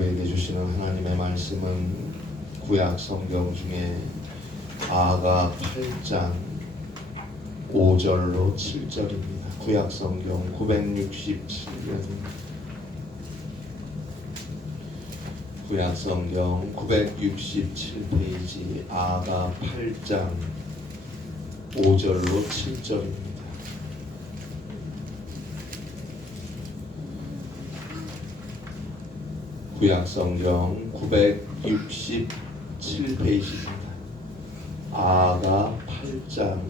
우리에게 주시는 하나님의 말씀은 구약 성경 중에 아가 8장 5절로 7절입니다. 구약 성경 967면입니다. 구약 성경 967페이지 아가 8장 5절로 7절입니다. 구약 성경 967페이지입니다. 아가 8장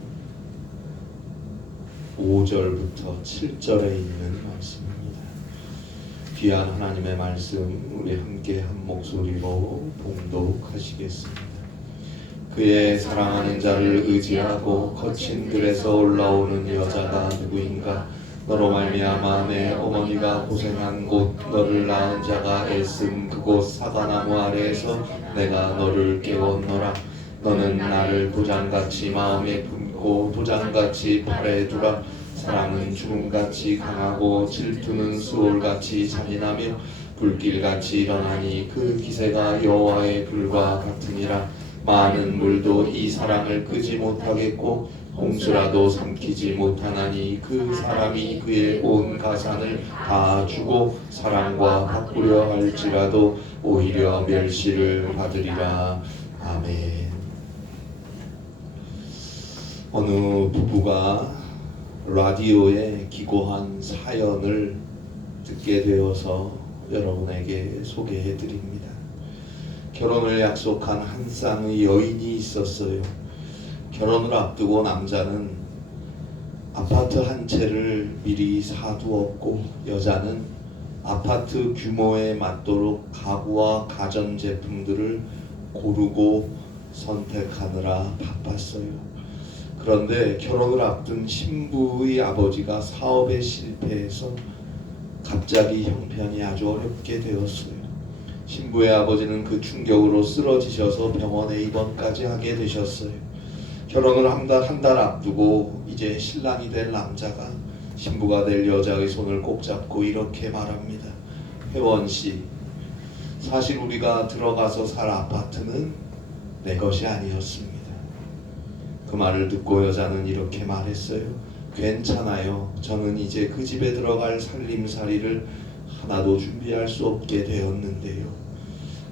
5절부터 7절에 있는 말씀입니다. 귀한 하나님의 말씀 우리 함께 한 목소리로 봉독하시겠습니다. 그의 사랑하는 자를 의지하고 거친 들에서 올라오는 여자가 누구인가? 너로 말미암아 내 어머니가 고생한 곳, 너를 낳은 자가 애쓴 그곳 사과나무 아래에서 내가 너를 깨웠노라. 너는 나를 도장같이 마음에 품고 도장같이 팔에 두라. 사랑은 주문같이 강하고 질투는 수올같이 잔인하며 불길같이 일어나니 그 기세가 여호와의 불과 같으니라. 많은 물도 이 사랑을 끄지 못하겠고 홍수라도 삼키지 못하나니 그 사람이 그의 온 가산을 다 주고 사랑과 바꾸려 할지라도 오히려 멸시를 받으리라. 아멘. 어느 부부가 라디오에 기고한 사연을 듣게 되어서 여러분에게 소개해 드립니다. 결혼을 약속한 한 쌍의 여인이 있었어요. 결혼을 앞두고 남자는 아파트 한 채를 미리 사두었고 여자는 아파트 규모에 맞도록 가구와 가전제품들을 고르고 선택하느라 바빴어요. 그런데 결혼을 앞둔 신부의 아버지가 사업에 실패해서 갑자기 형편이 아주 어렵게 되었어요. 신부의 아버지는 그 충격으로 쓰러지셔서 병원에 입원까지 하게 되셨어요. 결혼을 한 달 앞두고 이제 신랑이 될 남자가 신부가 될 여자의 손을 꼭 잡고 이렇게 말합니다. 혜원씨, 사실 우리가 들어가서 살 아파트는 내 것이 아니었습니다. 그 말을 듣고 여자는 이렇게 말했어요. 괜찮아요. 저는 이제 그 집에 들어갈 살림살이를 하나도 준비할 수 없게 되었는데요.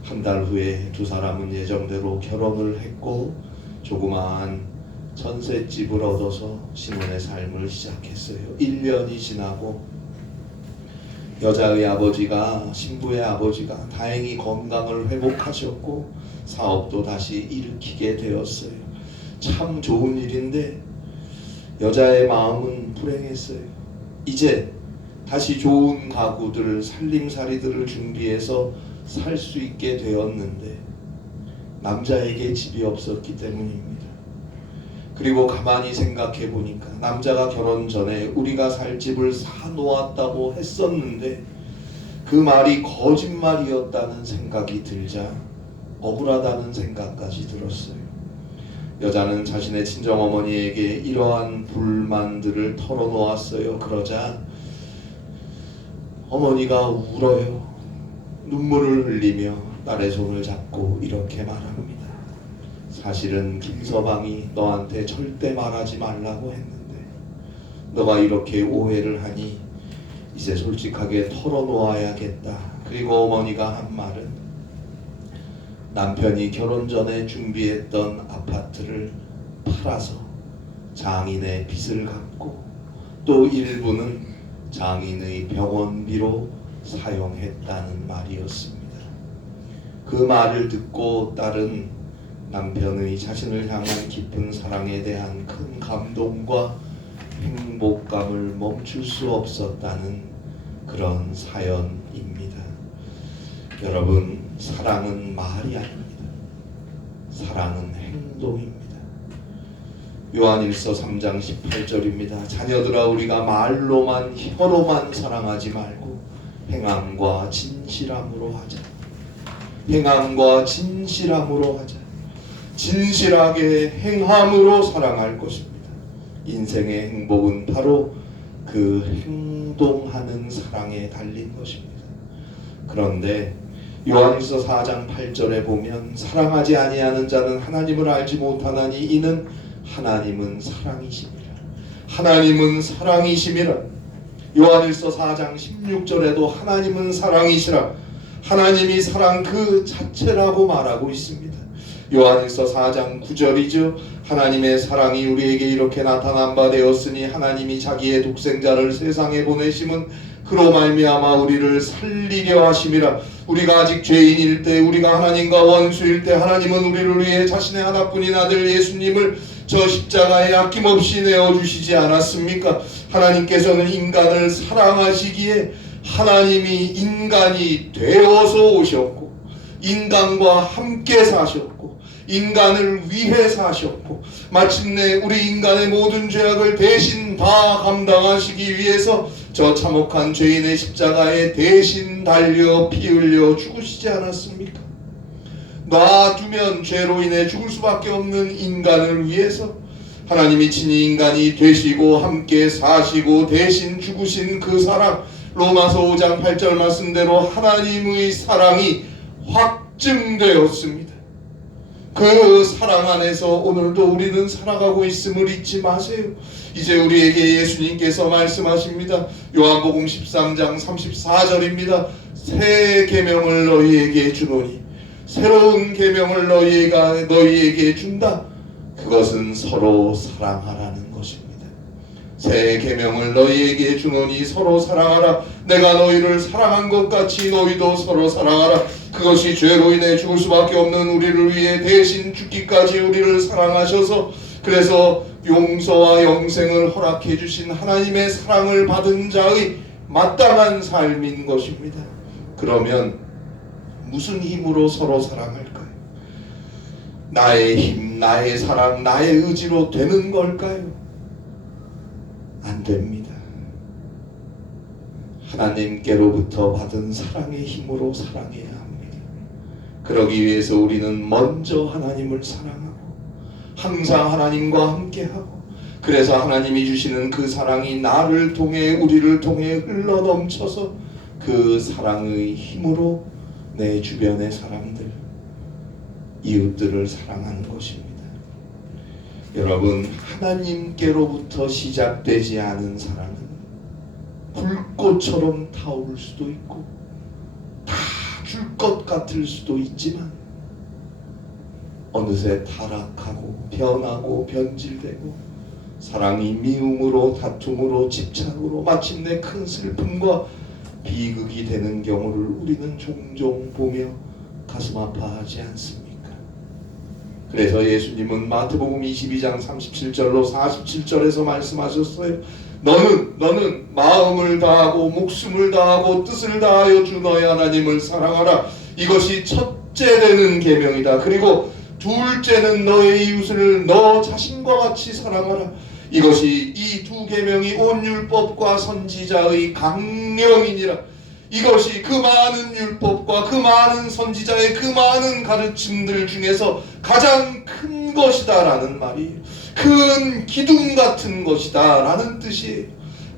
한 달 후에 두 사람은 예정대로 결혼을 했고 조그마한 전셋집을 얻어서 신혼의 삶을 시작했어요. 1년이 지나고 여자의 아버지가, 신부의 아버지가 다행히 건강을 회복하셨고 사업도 다시 일으키게 되었어요. 참 좋은 일인데 여자의 마음은 불행했어요. 이제 다시 좋은 가구들, 살림살이들을 준비해서 살 수 있게 되었는데 남자에게 집이 없었기 때문입니다. 그리고 가만히 생각해 보니까 남자가 결혼 전에 우리가 살 집을 사놓았다고 했었는데 그 말이 거짓말이었다는 생각이 들자 억울하다는 생각까지 들었어요. 여자는 자신의 친정어머니에게 이러한 불만들을 털어놓았어요. 그러자 어머니가 울어요. 눈물을 흘리며 딸의 손을 잡고 이렇게 말합니다. 사실은 김서방이 너한테 절대 말하지 말라고 했는데 너가 이렇게 오해를 하니 이제 솔직하게 털어놓아야겠다. 그리고 어머니가 한 말은 남편이 결혼 전에 준비했던 아파트를 팔아서 장인의 빚을 갚고 또 일부는 장인의 병원비로 사용했다는 말이었습니다. 그 말을 듣고 딸은 남편의 자신을 향한 깊은 사랑에 대한 큰 감동과 행복감을 멈출 수 없었다는 그런 사연입니다. 여러분, 사랑은 말이 아닙니다. 사랑은 행동입니다. 요한일서 3장 18절입니다. 자녀들아, 우리가 말로만 혀로만 사랑하지 말고 행함과 진실함으로 하자. 행함과 진실함으로 하자. 진실하게 행함으로 사랑할 것입니다. 인생의 행복은 바로 그 행동하는 사랑에 달린 것입니다. 그런데 요한일서 4장 8절에 보면 사랑하지 아니하는 자는 하나님을 알지 못하나니 이는 하나님은 사랑이심이라. 하나님은 사랑이심이라. 요한일서 4장 16절에도 하나님은 사랑이시라. 하나님이 사랑 그 자체라고 말하고 있습니다. 요한일서 4장 9절이죠. 하나님의 사랑이 우리에게 이렇게 나타난 바 되었으니 하나님이 자기의 독생자를 세상에 보내심은 그로 말미암아 우리를 살리려 하심이라. 우리가 아직 죄인일 때, 우리가 하나님과 원수일 때 하나님은 우리를 위해 자신의 하나뿐인 아들 예수님을 저 십자가에 아낌없이 내어주시지 않았습니까? 하나님께서는 인간을 사랑하시기에 하나님이 인간이 되어서 오셨고, 인간과 함께 사셨고, 인간을 위해 사셨고, 마침내 우리 인간의 모든 죄악을 대신 다 감당하시기 위해서 저 참혹한 죄인의 십자가에 대신 달려 피 흘려 죽으시지 않았습니까? 놔두면 죄로 인해 죽을 수밖에 없는 인간을 위해서 하나님이 친히 인간이 되시고 함께 사시고 대신 죽으신 그 사랑, 로마서 5장 8절 말씀대로 하나님의 사랑이 확증되었습니다. 그 사랑 안에서 오늘도 우리는 살아가고 있음을 잊지 마세요. 이제 우리에게 예수님께서 말씀하십니다. 요한복음 13장 34절입니다. 새 계명을 너희에게 주노니, 새로운 계명을 너희에게 준다. 그것은 서로 사랑하라는 것입니다. 새 계명을 너희에게 주노니 서로 사랑하라. 내가 너희를 사랑한 것 같이 너희도 서로 사랑하라. 그것이 죄로 인해 죽을 수밖에 없는 우리를 위해 대신 죽기까지 우리를 사랑하셔서, 그래서 용서와 영생을 허락해 주신 하나님의 사랑을 받은 자의 마땅한 삶인 것입니다. 그러면 무슨 힘으로 서로 사랑할까요? 나의 힘, 나의 사랑, 나의 의지로 되는 걸까요? 안 됩니다. 하나님께로부터 받은 사랑의 힘으로 사랑해야 합니다. 그러기 위해서 우리는 먼저 하나님을 사랑하고 항상 하나님과 함께하고, 그래서 하나님이 주시는 그 사랑이 나를 통해 우리를 통해 흘러넘쳐서 그 사랑의 힘으로 내 주변의 사람들, 이웃들을 사랑하는 것입니다. 여러분, 하나님께로부터 시작되지 않은 사랑은 불꽃처럼 타오를 수도 있고 다 줄 것 같을 수도 있지만 어느새 타락하고 변하고 변질되고 사랑이 미움으로, 다툼으로, 집착으로 마침내 큰 슬픔과 비극이 되는 경우를 우리는 종종 보며 가슴 아파하지 않습니까? 그래서 예수님은 마태복음 22장 37절로 47절에서 말씀하셨어요. 너는 마음을 다하고 목숨을 다하고 뜻을 다하여 주 너의 하나님을 사랑하라. 이것이 첫째 되는 계명이다. 그리고 둘째는 너의 이웃을 너 자신과 같이 사랑하라. 이것이 이 두 계명이 온 율법과 선지자의 강령이니라. 이것이 그 많은 율법과 그 많은 선지자의 그 많은 가르침들 중에서 가장 큰 것이다 라는 말이, 큰 기둥 같은 것이다 라는 뜻이에요.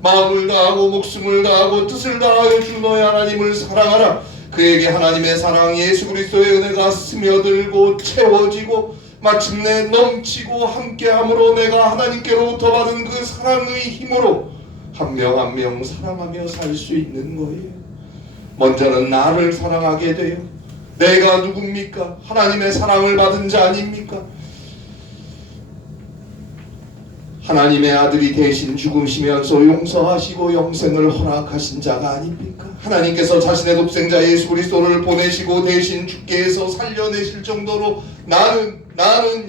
마음을 다하고 목숨을 다하고 뜻을 다하여 주 너의 하나님을 사랑하라. 그에게 하나님의 사랑 예수 그리스도의 은혜가 스며들고 채워지고 마침내 넘치고 함께함으로 내가 하나님께로부터 받은 그 사랑의 힘으로 한 명 한 명 사랑하며 살 수 있는 거예요. 먼저는 나를 사랑하게 돼요. 내가 누굽니까? 하나님의 사랑을 받은 자 아닙니까? 하나님의 아들이 대신 죽으시면서 용서하시고 영생을 허락하신 자가 아닙니까? 하나님께서 자신의 독생자 예수 그리스도를 보내시고 대신 죽게 해서 살려내실 정도로 나는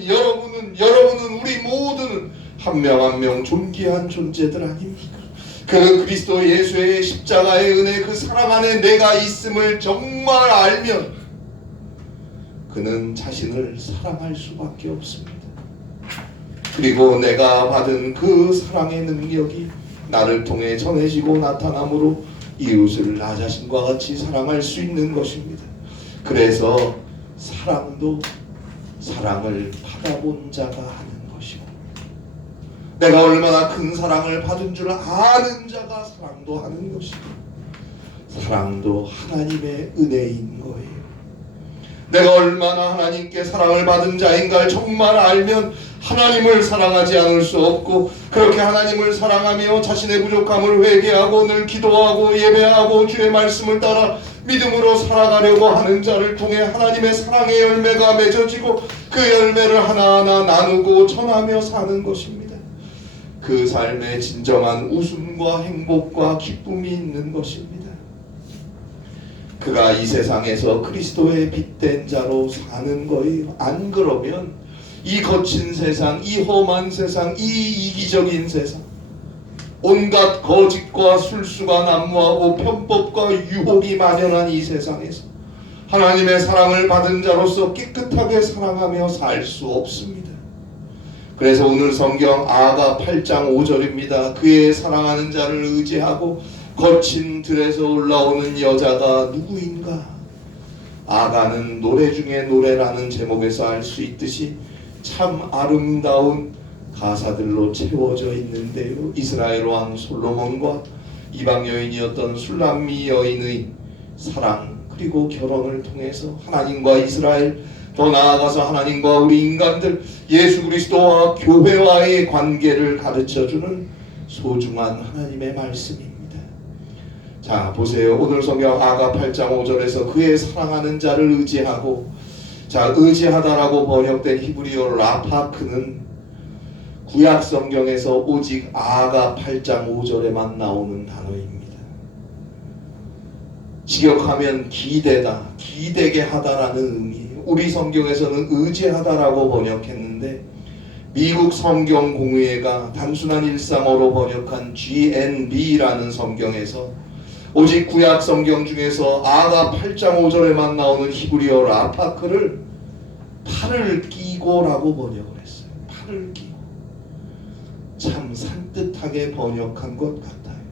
여러분은 우리 모두는 한 명 한 명 존귀한 존재들 아닙니까? 그 그리스도 예수의 십자가의 은혜, 그 사랑 안에 내가 있음을 정말 알면 그는 자신을 사랑할 수밖에 없습니다. 그리고 내가 받은 그 사랑의 능력이 나를 통해 전해지고 나타남으로 이웃을 나 자신과 같이 사랑할 수 있는 것입니다. 그래서 사랑도 사랑을 받아본 자가 하는 것이고, 내가 얼마나 큰 사랑을 받은 줄 아는 자가 사랑도 하는 것이고, 사랑도 하나님의 은혜인 거예요. 내가 얼마나 하나님께 사랑을 받은 자인가를 정말 알면 하나님을 사랑하지 않을 수 없고, 그렇게 하나님을 사랑하며 자신의 부족함을 회개하고 늘 기도하고 예배하고 주의 말씀을 따라 믿음으로 살아가려고 하는 자를 통해 하나님의 사랑의 열매가 맺어지고 그 열매를 하나하나 나누고 전하며 사는 것입니다. 그 삶에 진정한 웃음과 행복과 기쁨이 있는 것입니다. 그가 이 세상에서 그리스도의 빛된 자로 사는 거예요. 안 그러면 이 거친 세상, 이 험한 세상, 이 이기적인 세상, 온갖 거짓과 술수가 난무하고 편법과 유혹이 만연한 이 세상에서 하나님의 사랑을 받은 자로서 깨끗하게 사랑하며 살 수 없습니다. 그래서 오늘 성경 아가 8장 5절입니다. 그의 사랑하는 자를 의지하고 거친 들에서 올라오는 여자가 누구인가? 아가는 노래 중에 노래라는 제목에서 알 수 있듯이 참 아름다운 가사들로 채워져 있는데요. 이스라엘 왕 솔로몬과 이방 여인이었던 술람미 여인의 사랑 그리고 결혼을 통해서 하나님과 이스라엘, 더 나아가서 하나님과 우리 인간들, 예수 그리스도와 교회와의 관계를 가르쳐주는 소중한 하나님의 말씀입니다. 자, 보세요. 오늘 성경 아가 8장 5절에서 그의 사랑하는 자를 의지하고, 자, 의지하다라고 번역된 히브리어 라파크는 구약 성경에서 오직 아가 8장 5절에만 나오는 단어입니다. 직역하면 기대다, 기대게 하다라는 의미예요. 우리 성경에서는 의지하다라고 번역했는데 미국 성경공회가 단순한 일상어로 번역한 GNB라는 성경에서 오직 구약 성경 중에서 아가 8장 5절에만 나오는 히브리어 라파크를 팔을 끼고라고 번역을 했어요. 팔을 끼고. 참 산뜻하게 번역한 것 같아요.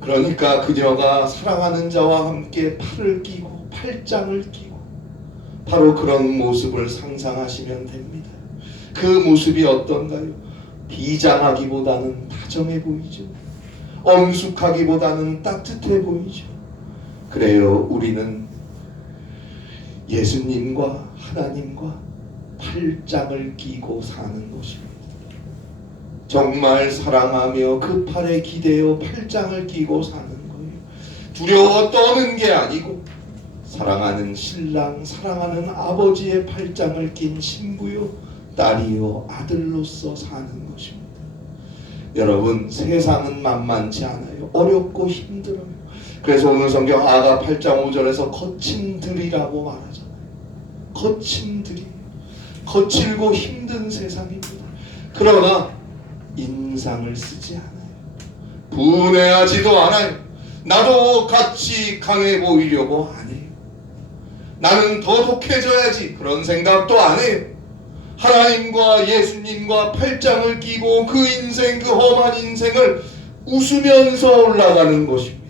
그러니까 그녀가 사랑하는 자와 함께 팔을 끼고 팔짱을 끼고 바로 그런 모습을 상상하시면 됩니다. 그 모습이 어떤가요? 비장하기보다는 다정해 보이죠. 엄숙하기보다는 따뜻해 보이죠. 그래요, 우리는 예수님과 하나님과 팔짱을 끼고 사는 것입니다. 정말 사랑하며 그 팔에 기대어 팔짱을 끼고 사는 거예요. 두려워 떠는 게 아니고 사랑하는 신랑, 사랑하는 아버지의 팔짱을 낀 신부요, 딸이요, 아들로서 사는 것입니다. 여러분, 세상은 만만치 않아요. 어렵고 힘들어요. 그래서 오늘 성경 아가 8장 5절에서 거친 들이라고 말하잖아요. 거친 들이, 거칠고 힘든 세상입니다. 그러나 인상을 쓰지 않아요. 분해하지도 않아요. 나도 같이 강해 보이려고 안 해요. 나는 더 독해져야지 그런 생각도 안 해요. 하나님과 예수님과 팔짱을 끼고 그 인생, 그 험한 인생을 웃으면서 올라가는 것입니다.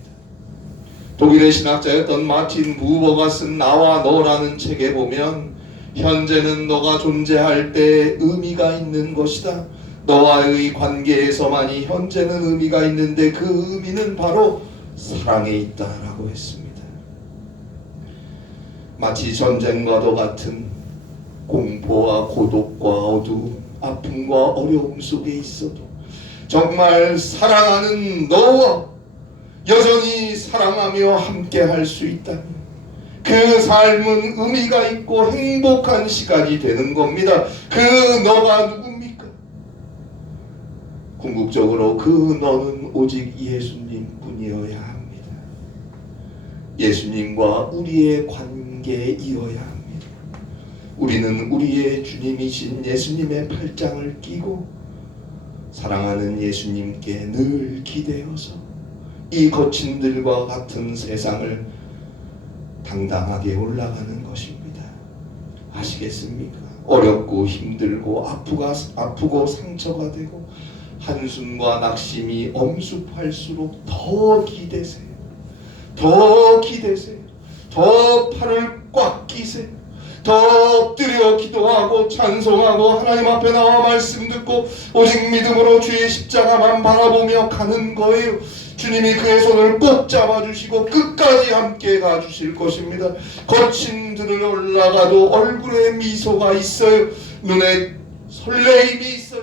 독일의 신학자였던 마틴 부버가 쓴 나와 너라는 책에 보면 현재는 너가 존재할 때 의미가 있는 것이다. 너와의 관계에서만이 현재는 의미가 있는데 그 의미는 바로 사랑에 있다라고 했습니다. 마치 전쟁과도 같은 공포와 고독과 어두움, 아픔과 어려움 속에 있어도 정말 사랑하는 너와 여전히 사랑하며 함께 할 수 있다면 그 삶은 의미가 있고 행복한 시간이 되는 겁니다. 그 너가 누굽니까? 궁극적으로 그 너는 오직 예수님 뿐이어야 합니다. 예수님과 우리의 관계이어야 합니다. 우리는 우리의 주님이신 예수님의 팔짱을 끼고 사랑하는 예수님께 늘 기대어서 이 거친 들과 같은 세상을 당당하게 올라가는 것입니다. 아시겠습니까? 어렵고 힘들고 아프고 상처가 되고 한숨과 낙심이 엄습할수록 더 기대세요. 더 기대세요. 더 팔을 꽉 끼세요. 더 엎드려 기도하고 찬송하고 하나님 앞에 나와 말씀 듣고 오직 믿음으로 주의 십자가만 바라보며 가는 거예요. 주님이 그의 손을 꼭 잡아주시고 끝까지 함께 가주실 것입니다. 거친 들을 올라가도 얼굴에 미소가 있어요. 눈에 설레임이 있어요.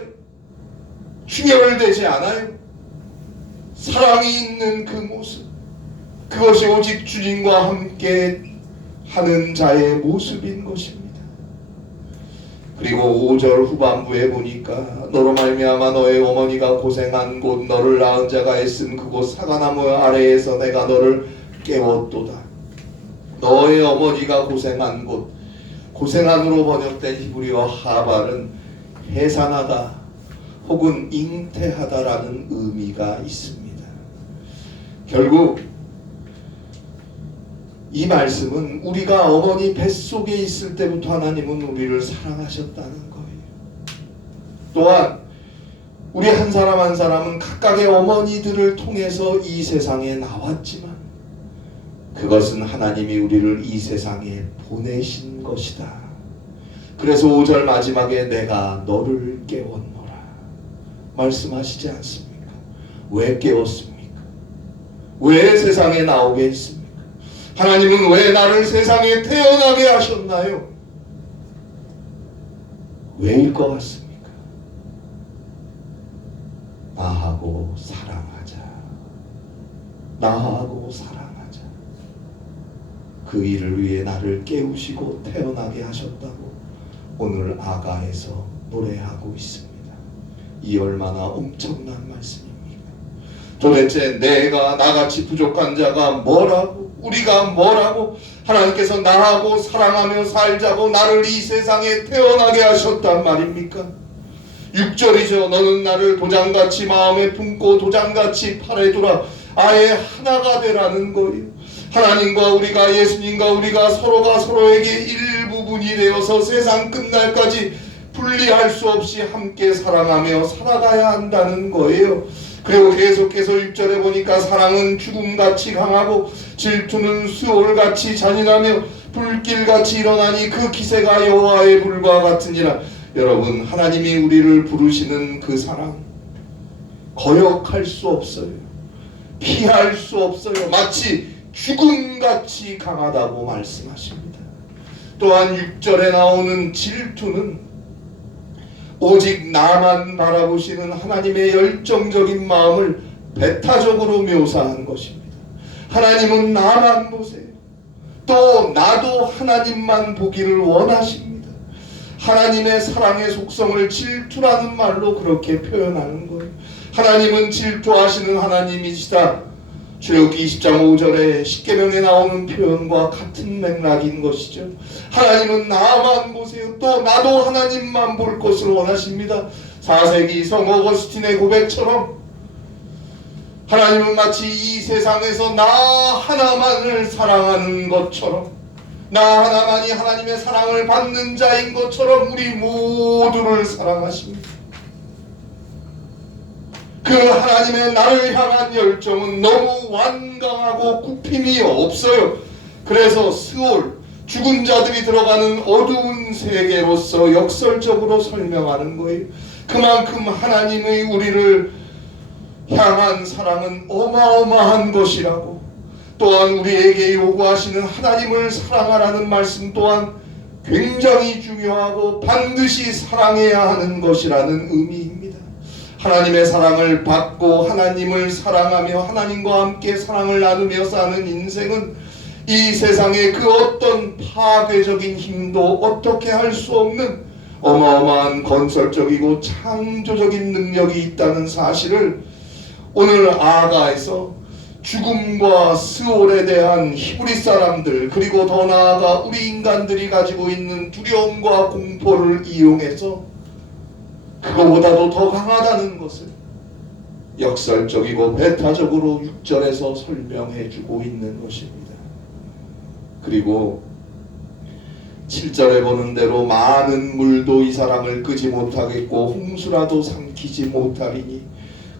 충혈되지 않아요. 사랑이 있는 그 모습, 그것이 오직 주님과 함께 하는 자의 모습인 것입니다. 그리고 5절 후반부에 보니까 너로 말미암아 너의 어머니가 고생한 곳 너를 낳은 자가 애쓴 그곳 사과나무 아래에서 내가 너를 깨웠도다. 너의 어머니가 고생한 곳, 고생한으로 번역된 히브리어 하발은 해산하다 혹은 잉태하다라는 의미가 있습니다. 결국 이 말씀은 우리가 어머니 뱃속에 있을 때부터 하나님은 우리를 사랑하셨다는 거예요. 또한 우리 한 사람 한 사람은 각각의 어머니들을 통해서 이 세상에 나왔지만 그것은 하나님이 우리를 이 세상에 보내신 것이다. 그래서 5절 마지막에 내가 너를 깨웠노라 말씀하시지 않습니까? 왜 깨웠습니까? 왜 세상에 나오게 했습니까? 하나님은 왜 나를 세상에 태어나게 하셨나요? 왜일 것 같습니까? 나하고 사랑하자. 나하고 사랑하자. 그 일을 위해 나를 깨우시고 태어나게 하셨다고 오늘 아가에서 노래하고 있습니다. 이 얼마나 엄청난 말씀입니까? 도대체 내가 나같이 부족한 자가 뭐라고, 우리가 뭐라고, 하나님께서 나하고 사랑하며 살자고 나를 이 세상에 태어나게 하셨단 말입니까? 6절이죠. 너는 나를 도장같이 마음에 품고 도장같이 팔에 두라. 아예 하나가 되라는 거예요. 하나님과 우리가, 예수님과 우리가 서로가 서로에게 일부분이 되어서 세상 끝날까지 분리할 수 없이 함께 사랑하며 살아가야 한다는 거예요. 그리고 계속해서 6절에 보니까 사랑은 죽음같이 강하고 질투는 수올같이 잔인하며 불길같이 일어나니 그 기세가 여호와의 불과 같으니라. 여러분, 하나님이 우리를 부르시는 그 사랑 거역할 수 없어요. 피할 수 없어요. 마치 죽음같이 강하다고 말씀하십니다. 또한 6절에 나오는 질투는 오직 나만 바라보시는 하나님의 열정적인 마음을 배타적으로 묘사한 것입니다. 하나님은 나만 보세요. 또 나도 하나님만 보기를 원하십니다. 하나님의 사랑의 속성을 질투라는 말로 그렇게 표현하는 거예요. 하나님은 질투하시는 하나님이시다. 출애굽기 20장 5절에 십계명에 나오는 표현과 같은 맥락인 것이죠. 하나님은 나만 보세요. 또 나도 하나님만 볼 것을 원하십니다. 4세기 성 어거스틴의 고백처럼 하나님은 마치 이 세상에서 나 하나만을 사랑하는 것처럼, 나 하나만이 하나님의 사랑을 받는 자인 것처럼 우리 모두를 사랑하십니다. 그 하나님의 나를 향한 열정은 너무 완강하고 굽힘이 없어요. 그래서 스올, 죽은 자들이 들어가는 어두운 세계로서 역설적으로 설명하는 거예요. 그만큼 하나님의 우리를 향한 사랑은 어마어마한 것이라고, 또한 우리에게 요구하시는 하나님을 사랑하라는 말씀 또한 굉장히 중요하고 반드시 사랑해야 하는 것이라는 의미입니다. 하나님의 사랑을 받고 하나님을 사랑하며 하나님과 함께 사랑을 나누며 사는 인생은 이 세상의 그 어떤 파괴적인 힘도 어떻게 할 수 없는 어마어마한 건설적이고 창조적인 능력이 있다는 사실을 오늘 아가에서 죽음과 스올에 대한 히브리 사람들, 그리고 더 나아가 우리 인간들이 가지고 있는 두려움과 공포를 이용해서 그거보다도 더 강하다는 것을 역설적이고 배타적으로 6절에서 설명해 주고 있는 것입니다. 그리고 7절에 보는 대로 많은 물도 이 사람을 끄지 못하겠고 홍수라도 삼키지 못하리니,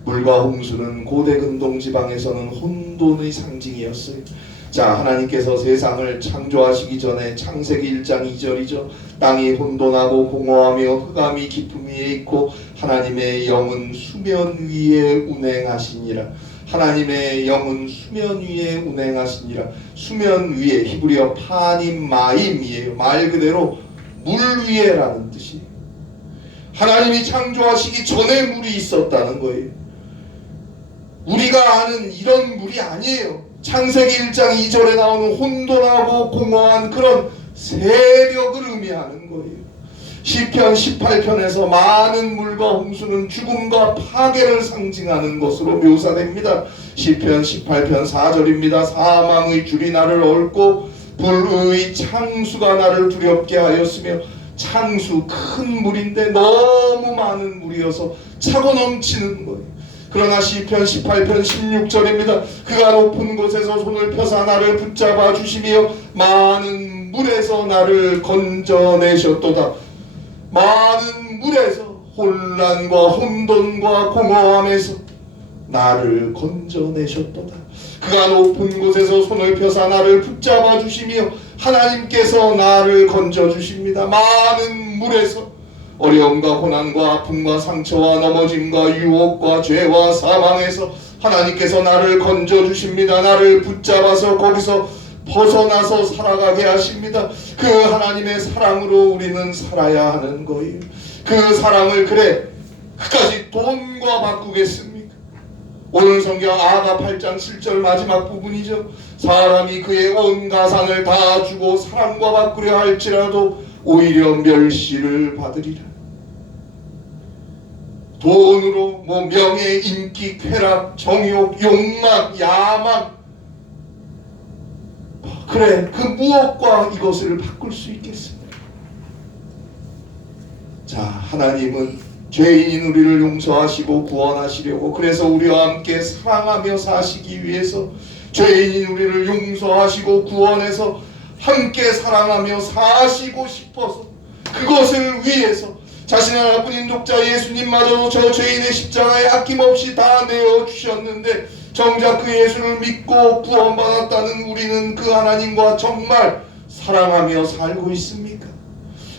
물과 홍수는 고대 근동 지방에서는 혼돈의 상징이었어요. 자, 하나님께서 세상을 창조하시기 전에 창세기 1장 2절이죠. 땅이 혼돈하고 공허하며 흑암이 깊음 위에 있고 하나님의 영은 수면 위에 운행하시니라. 하나님의 영은 수면 위에 운행하시니라. 수면 위에, 히브리어 파님 마임이에요. 말 그대로 물 위에라는 뜻이에요. 하나님이 창조하시기 전에 물이 있었다는 거예요. 우리가 아는 이런 물이 아니에요. 창세기 1장 2절에 나오는 혼돈하고 공허한 그런 세력을 의미하는 거예요. 시편 18편에서 많은 물과 홍수는 죽음과 파괴를 상징하는 것으로 묘사됩니다. 시편 18편 4절입니다. 사망의 줄이 나를 얽고 불의 창수가 나를 두렵게 하였으며. 창수, 큰 물인데 너무 많은 물이어서 차고 넘치는 거예요. 그러나 시편 18편 16절입니다. 그가 높은 곳에서 손을 펴사 나를 붙잡아 주시며 많은 물에서 나를 건져내셨도다. 많은 물에서, 혼란과 혼돈과 공허함에서 나를 건져내셨도다. 그가 높은 곳에서 손을 펴사 나를 붙잡아 주시며 하나님께서 나를 건져 주십니다. 많은 물에서, 어려움과 고난과 아픔과 상처와 넘어짐과 유혹과 죄와 사망에서 하나님께서 나를 건져 주십니다. 나를 붙잡아서 거기서 벗어나서 살아가게 하십니다. 그 하나님의 사랑으로 우리는 살아야 하는 거예요. 그 사랑을 그래 끝까지 돈과 바꾸겠습니까? 오늘 성경 아가 8장 7절 마지막 부분이죠. 사람이 그의 온 가산을 다 주고 사랑과 바꾸려 할지라도 오히려 멸시를 받으리라. 돈으로 명예, 인기, 쾌락, 정욕, 욕망, 야망, 그래 그 무엇과 이것을 바꿀 수 있겠습니까? 자, 하나님은 죄인인 우리를 용서하시고 구원하시려고, 그래서 우리와 함께 사랑하며 사시기 위해서 죄인인 우리를 용서하시고 구원해서 함께 사랑하며 사시고 싶어서, 그것을 위해서 자신의 하나뿐인 독자 예수님마저도 저 죄인의 십자가에 아낌없이 다 내어주셨는데, 정작 그 예수를 믿고 구원받았다는 우리는 그 하나님과 정말 사랑하며 살고 있습니까?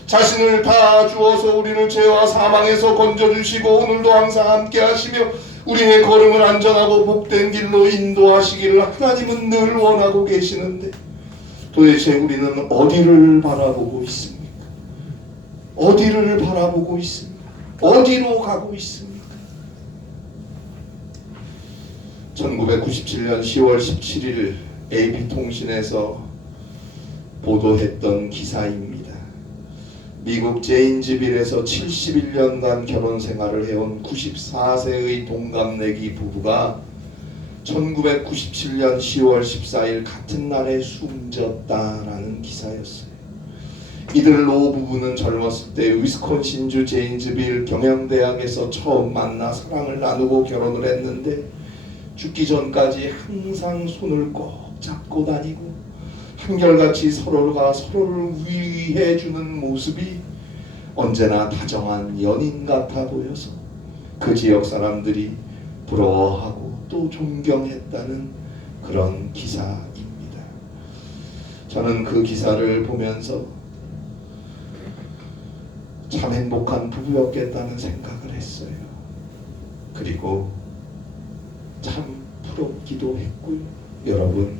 자신을 다 주어서 우리를 죄와 사망에서 건져주시고 오늘도 항상 함께 하시며 우리의 걸음을 안전하고 복된 길로 인도하시기를 하나님은 늘 원하고 계시는데, 도대체 우리는 어디를 바라보고 있습니까? 어디를 바라보고 있습니까? 어디로 가고 있습니까? 1997년 10월 17일 AP통신에서 보도했던 기사입니다. 미국 제인즈빌에서 71년간 결혼 생활을 해온 94세의 동갑내기 부부가 1997년 10월 14일 같은 날에 숨졌다라는 기사였어요. 이들 노부부는 젊었을 때 위스콘신주 제인즈빌 경영대학에서 처음 만나 사랑을 나누고 결혼을 했는데, 죽기 전까지 항상 손을 꼭 잡고 다니고 한결같이 서로가 서로를 위해주는 모습이 언제나 다정한 연인 같아 보여서 그 지역 사람들이 부러워하고 또 존경했다는 그런 기사입니다. 저는 그 기사를 보면서 참 행복한 부부였겠다는 생각을 했어요. 그리고 참 부럽기도 했고요. 여러분,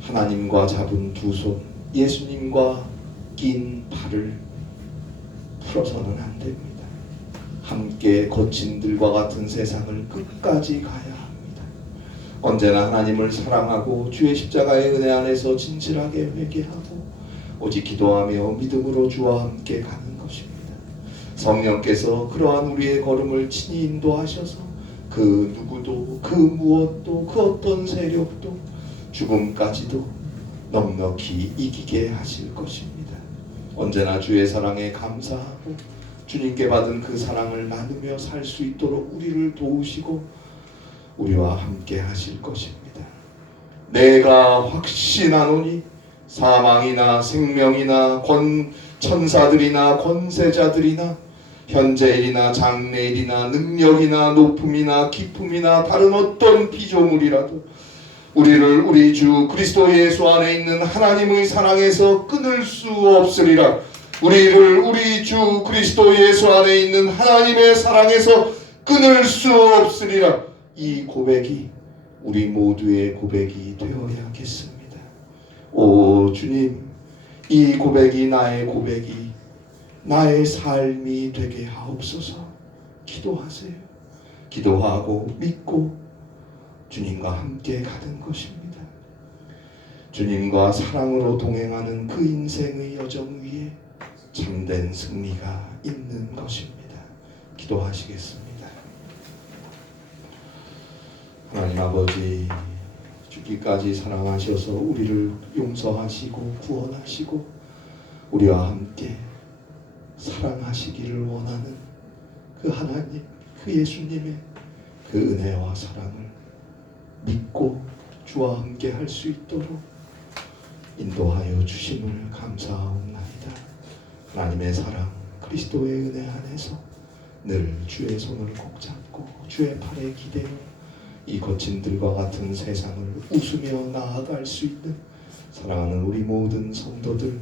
하나님과 잡은 두 손, 예수님과 낀 발을 풀어서는 안 됩니다. 함께 거친 들과 같은 세상을 끝까지 가야 합니다. 언제나 하나님을 사랑하고 주의 십자가의 은혜 안에서 진실하게 회개하고 오직 기도하며 믿음으로 주와 함께 가는 것입니다. 성령께서 그러한 우리의 걸음을 친히 인도하셔서 그 누구도, 그 무엇도, 그 어떤 세력도 죽음까지도 넉넉히 이기게 하실 것입니다. 언제나 주의 사랑에 감사하고 주님께 받은 그 사랑을 나누며 살 수 있도록 우리를 도우시고 우리와 함께 하실 것입니다. 내가 확신하노니 사망이나 생명이나 천사들이나 권세자들이나 현재일이나 장래일이나 능력이나 높음이나 깊음이나 다른 어떤 피조물이라도 우리를 우리 주 그리스도 예수 안에 있는 하나님의 사랑에서 끊을 수 없으리라. 우리를 우리 주 그리스도 예수 안에 있는 하나님의 사랑에서 끊을 수 없으리라. 이 고백이 우리 모두의 고백이 되어야겠습니다. 오 주님, 이 고백이 나의 고백이 나의 삶이 되게 하옵소서. 기도하세요. 기도하고 믿고 주님과 함께 가는 것입니다. 주님과 사랑으로 동행하는 그 인생의 여정 위에 참된 승리가 있는 것입니다. 기도하시겠습니다. 하나님 아버지, 죽기까지 사랑하셔서 우리를 용서하시고 구원하시고 우리와 함께 사랑하시기를 원하는 그 하나님, 그 예수님의 그 은혜와 사랑을 믿고 주와 함께 할 수 있도록 인도하여 주심을 감사하옵나이다. 하나님의 사랑, 그리스도의 은혜 안에서 늘 주의 손을 꼭 잡고 주의 팔에 기대어 이 거친 들과 같은 세상을 웃으며 나아갈 수 있는 사랑하는 우리 모든 성도들,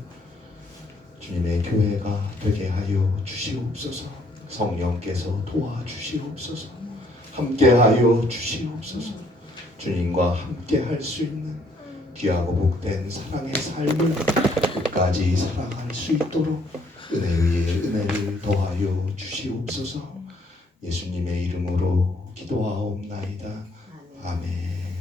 주님의 교회가 되게 하여 주시옵소서. 성령께서 도와주시옵소서. 함께하여 주시옵소서. 주님과 함께 할 수 있는 귀하고 복된 사랑의 삶을 끝까지 살아갈 수 있도록 은혜 위에 은혜를 더하여 주시옵소서. 예수님의 이름으로 기도하옵나이다. 아멘.